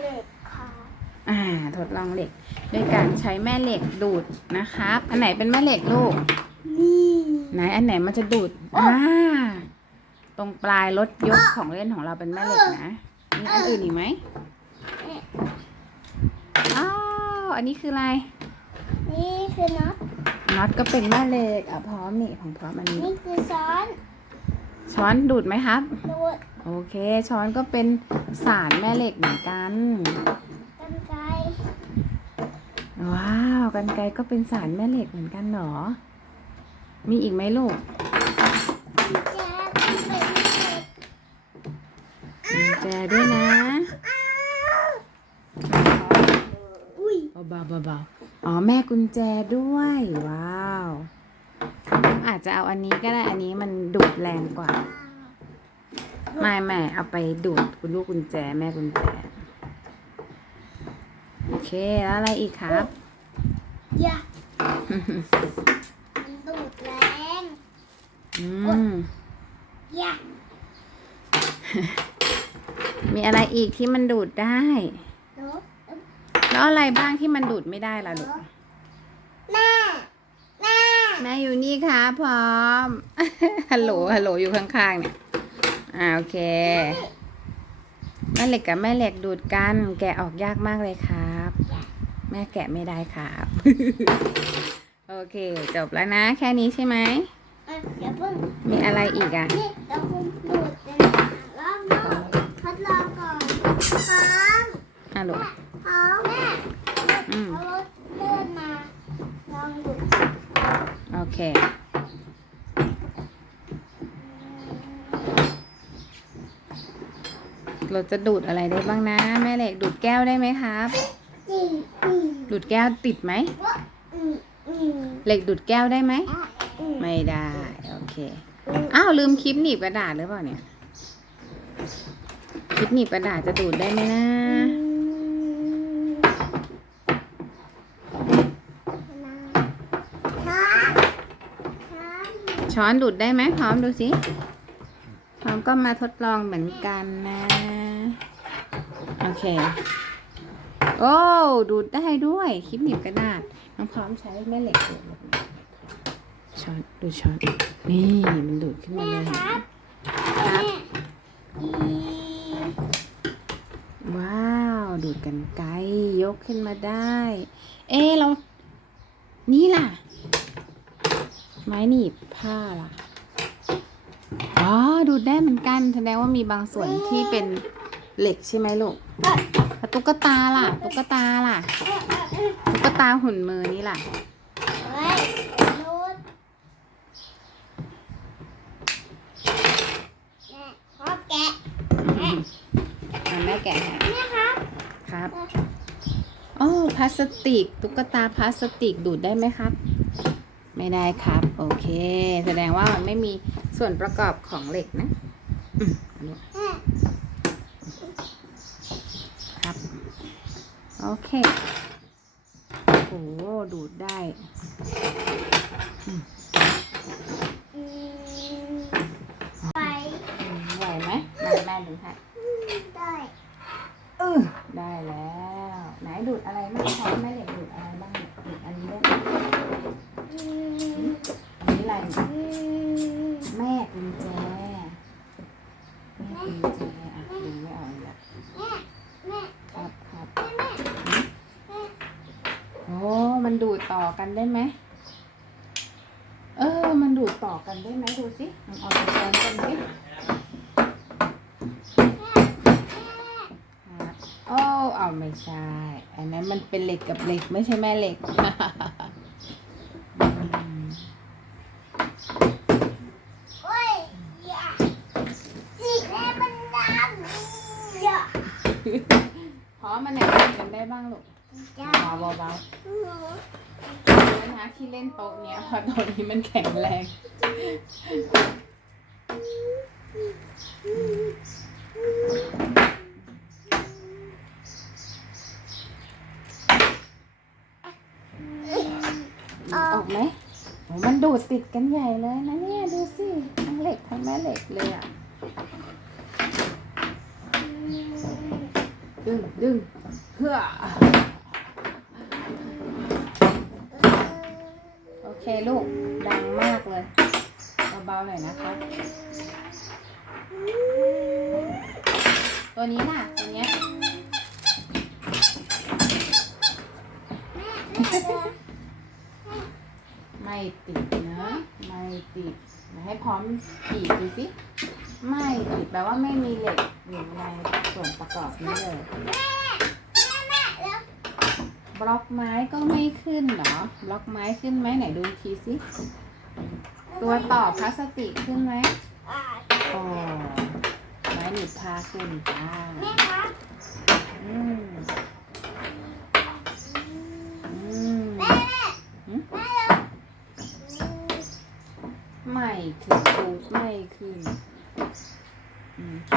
เหล็กค่ะอ่าทดลองเหล็กด้วยการใช้แม่เหล็กดูดนะครับ อันไหนเป็นแม่เหล็กลูก นี่ไหนอันไหนมันจะดูดอ่าตรงปลายรถยกของเล่นของเราเป็นแม่เหล็กนะมีอันอื่นอีกไหมอ้าวอันนี้คืออะไร นี่คือน็อตน็อตก็เป็นแม่เหล็กอะพร้อมนี่ของพร้อมอันนี้นี่คือซ้อน ช้อนดูดไหมครับ ดูดโอเค ช้อนก็เป็นสารแม่เหล็กเหมือนกัน กันไกรว้าว กันไกรก็เป็นสารแม่เหล็กเหมือนกันเหรอ มีอีกไหมลูกแจ๊คเป็นเหล็กกุญแจด้วยนะอุ้ยเบาๆเบาๆอ๋อ แม่กุญแจด้วย ว้าว อาจจะเอาอันนี้ก็ได้ อันนี้มันดูดแรงกว่า ไม่แม่เอาไปดูดคุณลูกกุญแจแม่กุญแจ โอเค แล้วอะไรอีกครับ อย่ามันดูดแรง อืมอย่ามีอะไรอีกที่มันดูดได้ดูแล้วอะไรบ้างที่มันดูดไม่ได้ล่ะลูกแม่แม่ แม่อยู่นี่ค่ะพร้อม ฮัลโหล ฮัลโหล อยู่ข้างๆเนี่ย อ่า โอเค แม่เหล็กกับแม่เหล็กดูดกัน แกะออกยากมากเลยครับ แม่แกะไม่ได้ครับ โอเค จบแล้วนะ แค่นี้ใช่ไหมเอ้ยเดี๋ยวเพิ่งมีอะไรอีกอะ นี่เราคุมดูดเลยนะรอบนอกทดลองก่อนพร้อมฮัลโหลพร้อมแม่อืมเอารถเลื่อนมาลองดูดโอ เค เราจะดูดอะไรได้บ้างนะ แม่เหล็กดูดแก้วได้ไหมครับ ดูดแก้วติดไหมเหล็กดูดแก้วได้ไหม ไม่ได้ โอเค อ้าวลืมคลิปหนีบกระดาษหรือเปล่าเนี่ย คลิปหนีบกระดาษจะดูดได้ไหมนะ ช้อนดูดได้ไหมพร้อมดูสิพร้อมก็มาทดลองเหมือนกันนะ โอเค โอ้ดูดได้ด้วยคลิปหนีบกระดาษน้องพร้อมใช้แม่เหล็กดูดช้อนดูช้อนนี่มันดูดขึ้นมาเลยครับครับว้าว ดูดกันไกลยกขึ้นมาได้ เอ๊เรานี่ล่ะ ไม้หนีบผ้าล่ะ อ๋อ ดูดได้เหมือนกัน แสดงว่ามีบางส่วนที่เป็นเหล็กใช่ไหมลูกแล้วตุ๊กตาล่ะ ตุ๊กตาล่ะ ตุ๊กตาหุ่นมือนี่ล่ะเฮ้ยรูดแม่ขอแกะอะแม่แกะให้นี่ครับครับโอ้พลาสติก ตุ๊กตาพลาสติกดูดได้ไหมครับ ไม่ได้ครับ โอเค แสดงว่ามันไม่มีส่วนประกอบของเหล็กนะอืมอันนี้แม่ครับ โอเค โอ้โหดูดได้อืมไปอืมไหวไหมแม่แม่ดูให้ได้เออได้แล้ว ไหนดูดอะไรบ้างพร้อมแม่เหล็กดูดอะไรบ้างเนี่ยดูดอันนี้ได้ไหมอืมอันนี้อะไรเนี่ยอืม แม่กุญแจ แม่กุญแจอะดึงไม่ออกอีกแล้วแม่แม่ครับครับแม่โอ้มันดูดต่อกันได้ไหม เออ มันดูดต่อกันได้ไหมดูสิมันเอาไปแทนกันสิครับโอ้เอาไม่ใช่ อันนั้นมันเป็นเหล็กกับเหล็กไม่ใช่แม่เหล็ก อืม โอ้ยอย่าสิแม่มันดำอย่า พร้อมมันเนี่ยทำกันได้ บ้างลูกจ้าเบาเบาเบาหนูแล้วนะที่เล่นโต๊ะเนี้ยเพราะโต๊ะนี้มันแข็งแรงเอาออกไหมโอ้มันดูดติดกันใหญ่เลยนะเนี่ยดูสิทั้งเหล็กทั้งแม่เหล็กเลยอะดึงดึง เฮือโอเคลูก ดังมากเลย เบาๆหน่อยนะคะ ตัวนี้น่ะ ตัวเนี้ยไม่ติดนะไม่ติดมาให้พร้อมจีบดูสิไม่ติดแปลว่าไม่มีเหล็กอยู่ในส่วนประกอบนี้เลย บล็อกไม้ก็ไม่ขึ้นเหรอบล็อกไม้ขึ้นไหมไหนดูอีกทีสิ ตัวต่อพลาสติกขึ้นไหมอ่าอ๋อไม้หนีบผ้าขึ้นจ้าแม่ครับอืมอืมแม่แม่หืมแม่แล้วไม่ขึ้นปูดไม่ขึ้นโอเค